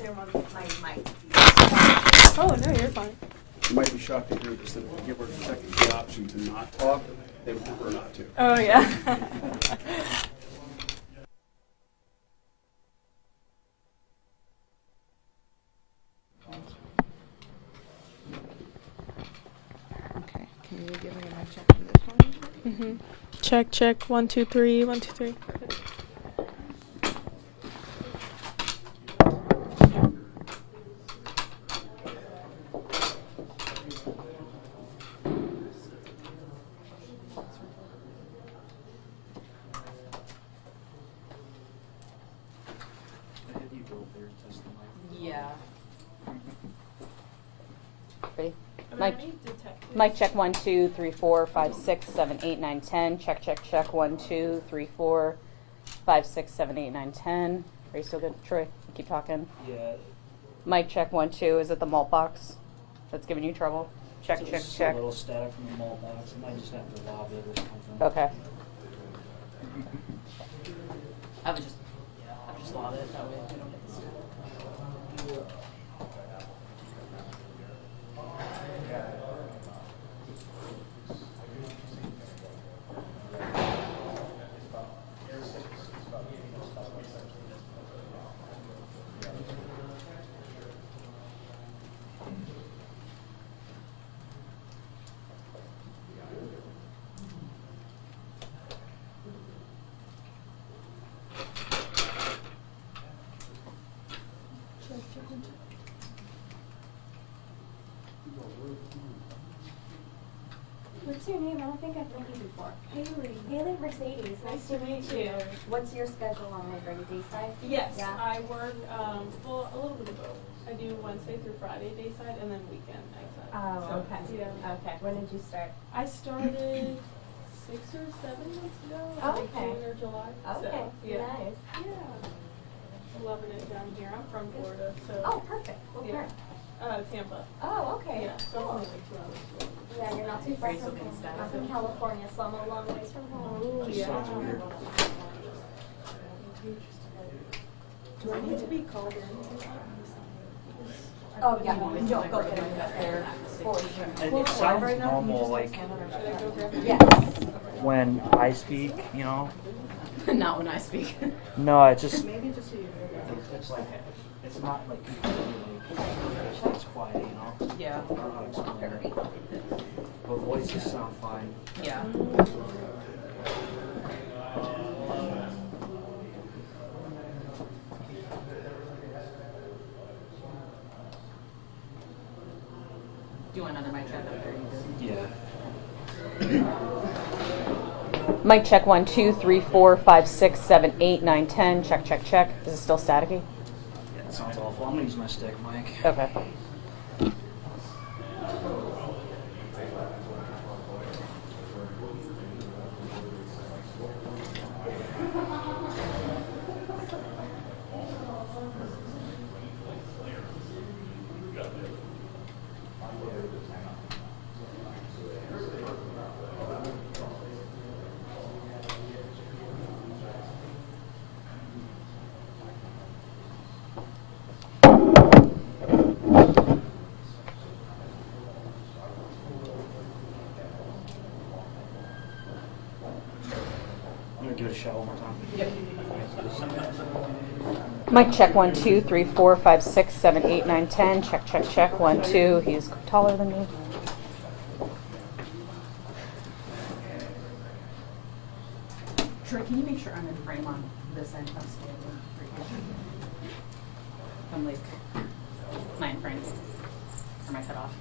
ceremony my mic. Oh, no, you're fine. You might be shocked to hear this, that if we give our executive the option to not talk, they would prefer not to. Oh, yeah. Okay, can you give me a mic check on this one? Check, check. 1, 2, 3. 1, 2, 3. Yeah. Ready? Mic check 1, 2, 3, 4, 5, 6, 7, 8, 9, 10. Check, check, check 1, 2, 3, 4, 5, 6, 7, 8, 9, 10. Are you still good, Troy? Keep talking. Yeah. Mic check 1, 2. Is it the malt box that's giving you trouble? Check, So check, it's check. a little static from the malt box. I might just have to lob it or something. Okay. I would just lob it that way. We don't get this. What's your name? I don't think I've met you before. Haley. Haley Mercedes. Nice to meet you. What's your schedule on like regular dayside? Yes, Yeah. I work, well, a little bit of both. I do Wednesday through Friday dayside and then weekend nightside. Oh, So, okay. Yeah. Okay. When did you start? I started 6 or 7 months ago, Oh, like okay. June or July. Okay. So, yeah. Nice. Yeah. Loving it down here. I'm from Florida, so. Oh, perfect. What Yeah. part? Tampa. Oh, okay. Yeah, so Cool. only like 2 hours. Yeah, you're not too far Racial from home. status. I'm from California, so I'm a long ways from home. Ooh, Just sounds weird. Do I need to be called in? Oh, yeah. No, go get it. There. For sure. It sounds normal, like Should I go grab it? Yes. when I speak, you know. Not when I speak. No, it's just. Maybe just so you It's like it's not like it's quiet, you know. Yeah. I don't know how to explain it. But voices sound fine. Yeah. Do you want another mic check up there? You good? Yeah. Mic check 1, 2, 3, 4, 5, 6, 7, 8, 9, 10. Check, check, check. Is it still staticky? Yeah, it sounds awful. I'm gonna use my stick mic. Okay. I'm gonna give it a shot one more time. Mic check 1, 2, 3, 4, 5, 6, 7, 8, 9, 10. Check, check, check. 1, 2. He's taller than me. Troy, can you make sure I'm in frame on this end? I'm standing. I'm like, am I in frame? Or am I cut off?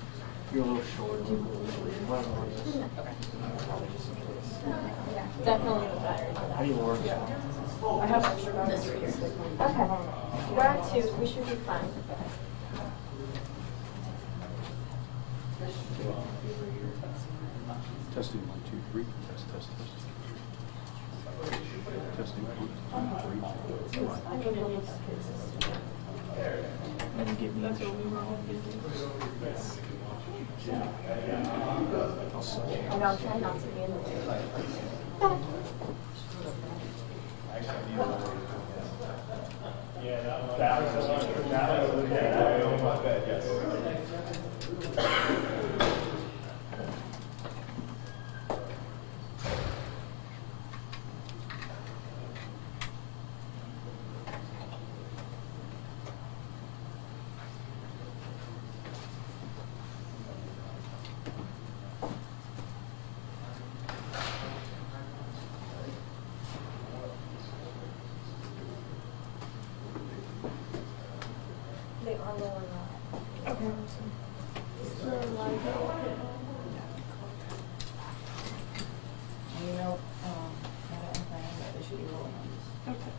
You're a little short. Okay. Definitely the battery. How do you lower this one? I have extra batteries. This right here. Okay. We're at 2. We should be fine. Testing 1, 2, 3. Test, test, test. Testing 1, 2, 3. And then give me each. I'll suck. And I'll try not to be in the way. That was They are rolling out. Okay. You know, Hannah and Diane, that they should be rolling on this. Okay.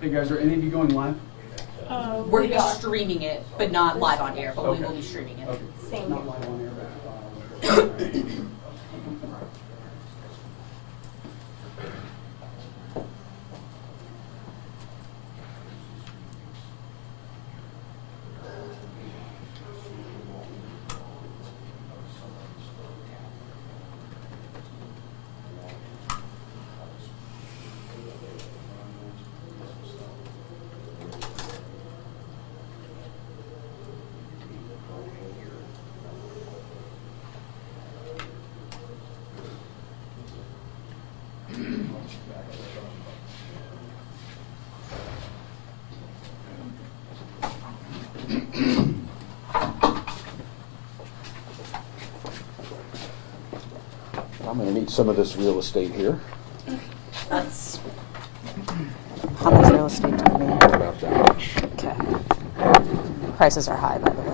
Hey guys, are any of you going live? We're We gonna be are. streaming it, but not live on air, but we Okay. will be streaming it. Okay. Same Not here. live on air, but, I'm going to need some of this real estate here. That's How much real estate do we need? About that much. Okay. Prices are high, by the way.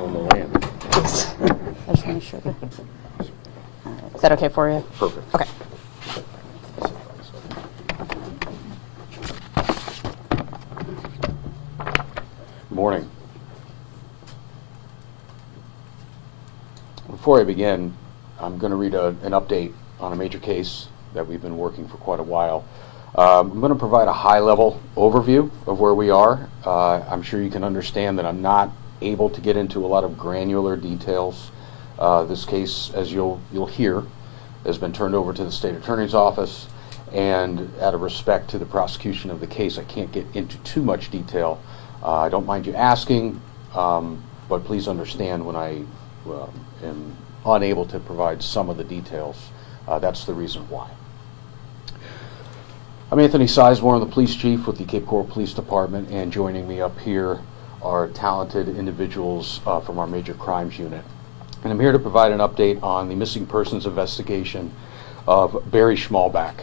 On the land. I just want to make sure that. All right. Is that okay for you? Perfect. Okay. Morning. Before I begin, I'm going to read an update on a major case that we've been working for quite a while. I'm going to provide a high-level overview of where we are. I'm sure you can understand that I'm not able to get into a lot of granular details. This case, as you'll hear, has been turned over to the state attorney's office, and out of respect to the prosecution of the case, I can't get into too much detail. I don't mind you asking, but please understand when I am unable to provide some of the details. That's the reason why. I'm Anthony Sizemore, I'm the police chief with the Cape Coral Police Department, and joining me up here are talented individuals from our major crimes unit. And I'm here to provide an update on the missing persons investigation of Barry Schmalbach.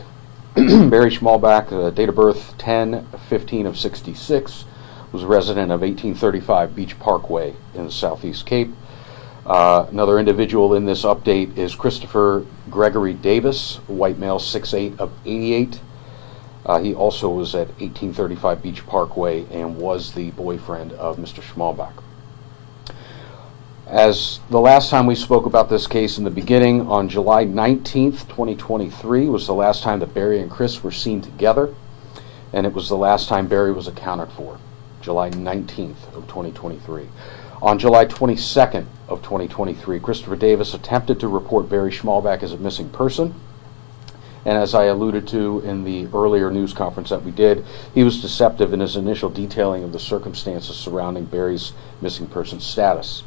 Barry Schmalbach, date of birth 10/15 of 66, was a resident of 1835 Beach Parkway in the Southeast Cape. Another individual in this update is Christopher Gregory Davis, a white male, 6'8" of 88. He also was at 1835 Beach Parkway and was the boyfriend of Mr. Schmalbach. As the last time we spoke about this case in the beginning, on July 19th, 2023, was the last time that Barry and Chris were seen together, and it was the last time Barry was accounted for, July 19th of 2023. On July 22nd of 2023, Christopher Davis attempted to report Barry Schmalbach as a missing person, and as I alluded to in the earlier news conference that we did, he was deceptive in his initial detailing of the circumstances surrounding Barry's missing person status.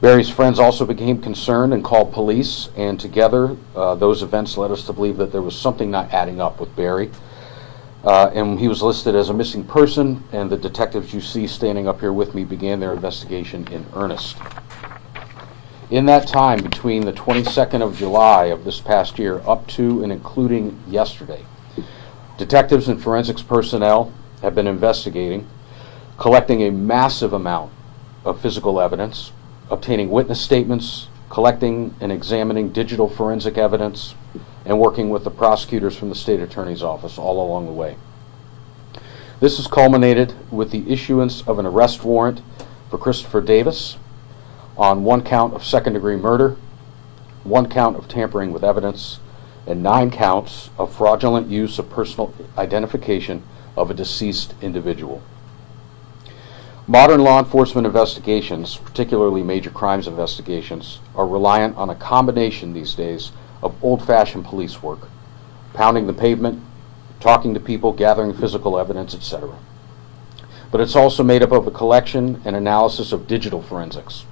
Barry's friends also became concerned and called police, and together those events led us to believe that there was something not adding up with Barry. And he was listed as a missing person, and the detectives you see standing up here with me began their investigation in earnest. In that time, between the 22nd of July of this past year up to and including yesterday, detectives and forensics personnel have been investigating, collecting a massive amount of physical evidence, obtaining witness statements, collecting and examining digital forensic evidence, and working with the prosecutors from the state attorney's office all along the way. This has culminated with the issuance of an arrest warrant for Christopher Davis on one count of second-degree murder, one count of tampering with evidence, and 9 counts of fraudulent use of personal identification of a deceased individual. Modern law enforcement investigations, particularly major crimes investigations, are reliant on a combination these days of old-fashioned police work, pounding the pavement, talking to people, gathering physical evidence, etc. But it's also made up of a collection and analysis of digital forensics.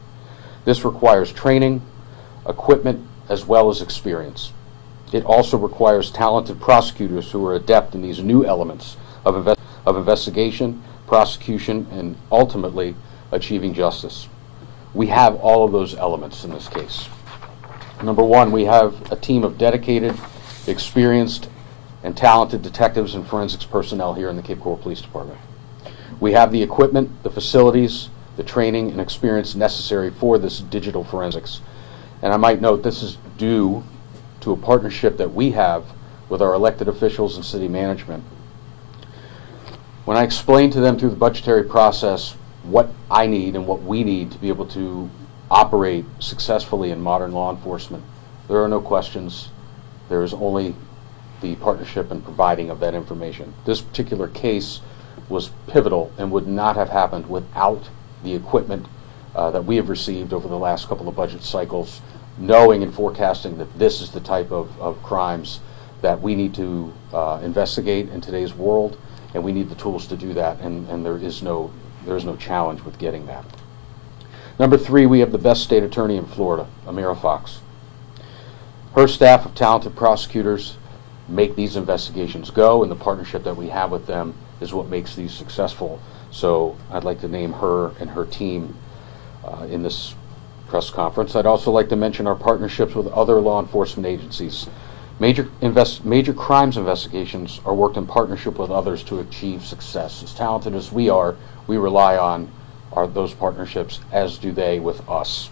This requires training, equipment, as well as experience. It also requires talented prosecutors who are adept in these new elements of investigation, prosecution, and ultimately achieving justice. We have all of those elements in this case. Number one, we have a team of dedicated, experienced, and talented detectives and forensics personnel here in the Cape Coral Police Department. We have the equipment, the facilities, the training, and experience necessary for this digital forensics. And I might note this is due to a partnership that we have with our elected officials and city management. When I explain to them through the budgetary process what I need and what we need to be able to operate successfully in modern law enforcement, there are no questions. There is only the partnership and providing of that information. This particular case was pivotal and would not have happened without the equipment that we have received over the last couple of budget cycles, knowing and forecasting that this is the type of crimes that we need to investigate in today's world, and we need the tools to do that, and there is no challenge with getting that. Number three, we have the best state attorney in Florida, Amira Fox. Her staff of talented prosecutors make these investigations go, and the partnership that we have with them is what makes these successful. So I'd like to name her and her team in this press conference. I'd also like to mention our partnerships with other law enforcement agencies. Major crimes investigations are worked in partnership with others to achieve success. As talented as we are, we rely on those partnerships, as do they with us.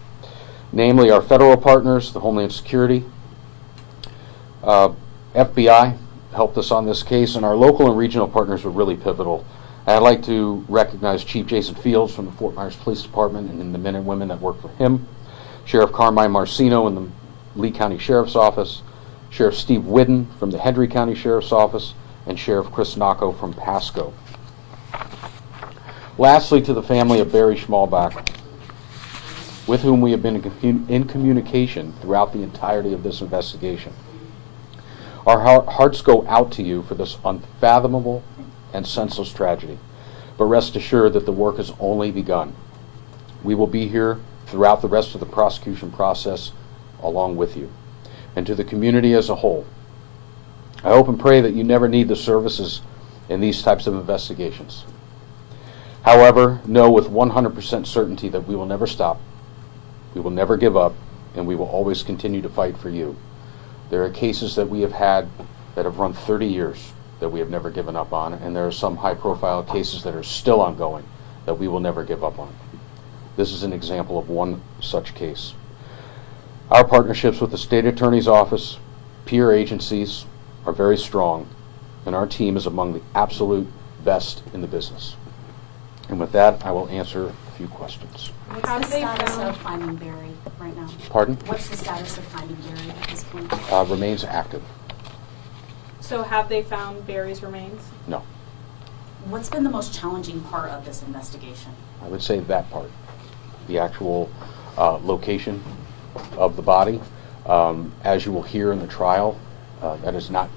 Namely, our federal partners, the Homeland Security, FBI helped us on this case, and our local and regional partners were really pivotal. I'd like to recognize Chief Jason Fields from the Fort Myers Police Department and the men and women that work for him, Sheriff Carmine Marcino in the Lee County Sheriff's Office, Sheriff Steve Whidden from the Hendry County Sheriff's Office, and Sheriff Chris Nacco from Pasco. Lastly, to the family of Barry Schmalbach, with whom we have been in communication throughout the entirety of this investigation. Our hearts go out to you for this unfathomable and senseless tragedy, but rest assured that the work has only begun. We will be here throughout the rest of the prosecution process along with you. And to the community as a whole, I hope and pray that you never need the services in these types of investigations. However, know with 100% certainty that we will never stop, we will never give up, and we will always continue to fight for you. There are cases that we have had that have run 30 years that we have never given up on, and there are some high-profile cases that are still ongoing that we will never give up on. This is an example of one such case. Our partnerships with the State Attorney's Office, peer agencies, are very strong, and our team is among the absolute best in the business. And with that, I will answer a few questions. What's How the do they status found- of finding Barry right now? Pardon? What's the status of finding Barry at this point? Remains active. So have they found Barry's remains? No. What's been the most challenging part of this investigation? I would say that part, the actual location of the body. As you will hear in the trial, that is not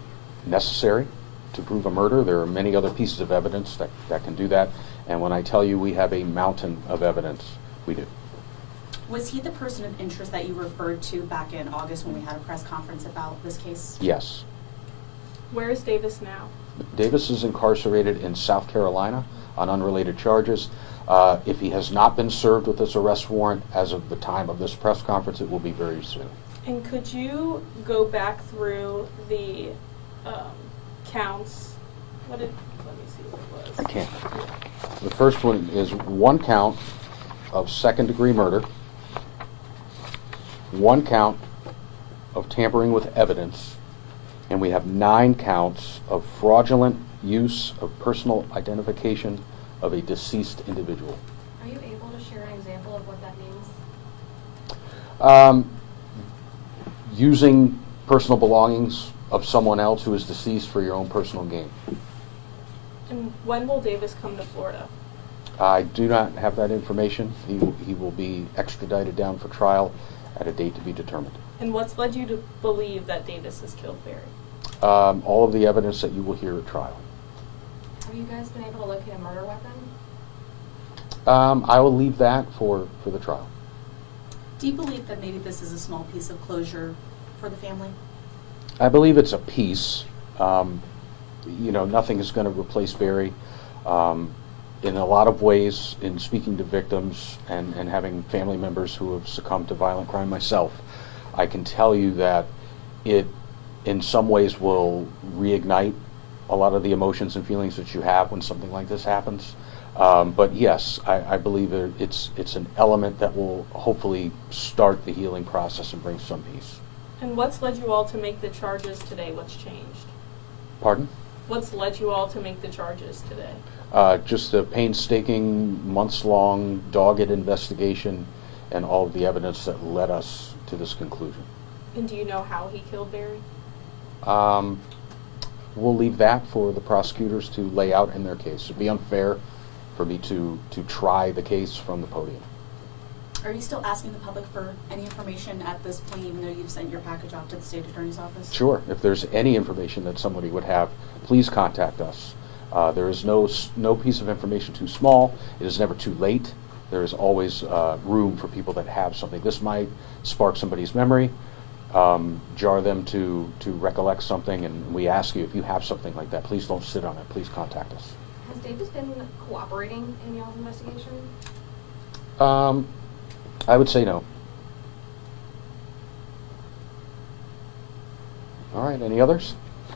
necessary to prove a murder. There are many other pieces of evidence that can do that. And when I tell you we have a mountain of evidence, we do. Was he the person of interest that you referred to back in August when we had a press conference about this case? Yes. Where is Davis now? Davis is incarcerated in South Carolina on unrelated charges. If he has not been served with this arrest warrant as of the time of this press conference, it will be very soon. And could you go back through the counts? Let me see what it was. I can't. The first one is 1 count of second-degree murder, 1 count of tampering with evidence, and we have 9 counts of fraudulent use of personal identification of a deceased individual. Are you able to share an example of what that means? Using personal belongings of someone else who is deceased for your own personal gain. And when will Davis come to Florida? I do not have that information. He will be extradited down for trial at a date to be determined. And what's led you to believe that Davis has killed Barry? All of the evidence that you will hear at trial. Have you guys been able to locate a murder weapon? I will leave that for the trial. Do you believe that maybe this is a small piece of closure for the family? I believe it's a piece. Nothing is going to replace Barry. In a lot of ways, in speaking to victims and having family members who have succumbed to violent crime myself, I can tell you that it, in some ways, will reignite a lot of the emotions and feelings that you have when something like this happens. But yes, I believe it's an element that will hopefully start the healing process and bring some peace. And what's led you all to make the charges today? What's changed? Pardon? What's led you all to make the charges today? Just a painstaking, months-long, dogged investigation and all of the evidence that led us to this conclusion. And do you know how he killed Barry? We'll leave that for the prosecutors to lay out in their case. It'd be unfair for me to try the case from the podium. Are you still asking the public for any information at this point, even though you've sent your package off to the state attorney's office? Sure. If there's any information that somebody would have, please contact us. There is no piece of information too small. It is never too late. There is always room for people that have something. This might spark somebody's memory, jar them to recollect something, and we ask you, if you have something like that, please don't sit on it. Please contact us. Has Davis been cooperating in y'all's investigation? I would say no. All right, any others?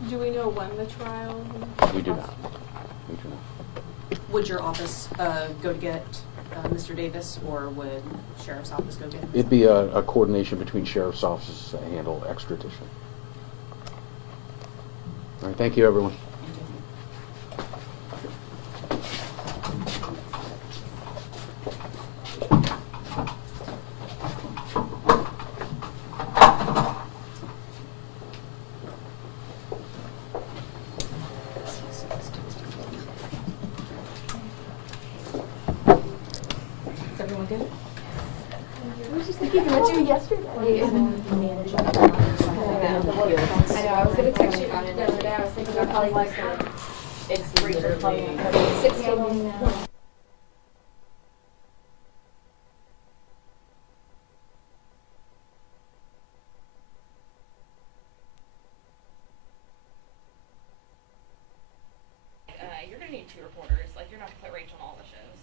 Do we know when the trial? We do not. We do not. Would your office go to get Mr. Davis, or would Sheriff's Office go get him? It'd be a coordination between sheriff's offices to handle extradition. All right, thank you, everyone. Is everyone good? I was just thinking about you yesterday. I know, I was going to text you the other day. I was thinking about calling like It's literally 16. You're gonna need 2 reporters. Like, you're not gonna put Rachel on all the shows.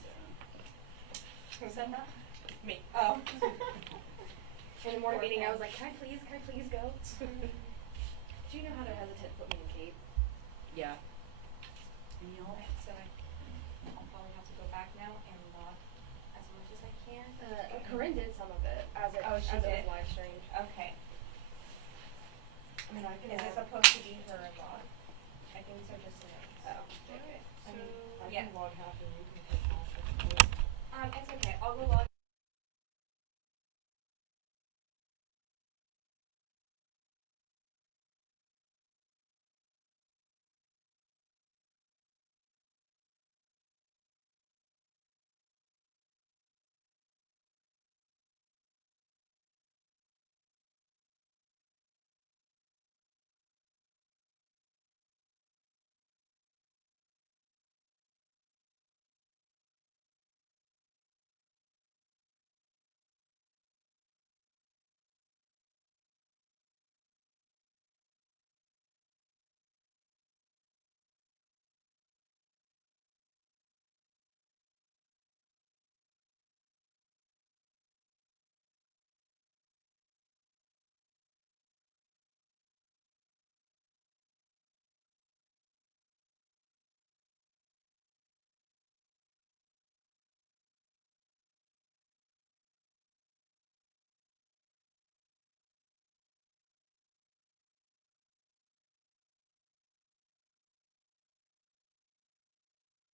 Who said that? Me. Oh. In the morning meeting, I was like, can I please go? Do you know how they're hesitant to put me in Cape? yeah. So I'll probably have to go back now and log as much as I can. Corinne did some of it as it, Oh, she as it did? was live streamed. Okay. I mean, I can. Is it supposed to be her log? I think so, just so. Oh, okay. I mean, I Yeah. can log half and you can take half. It's okay. I'll go log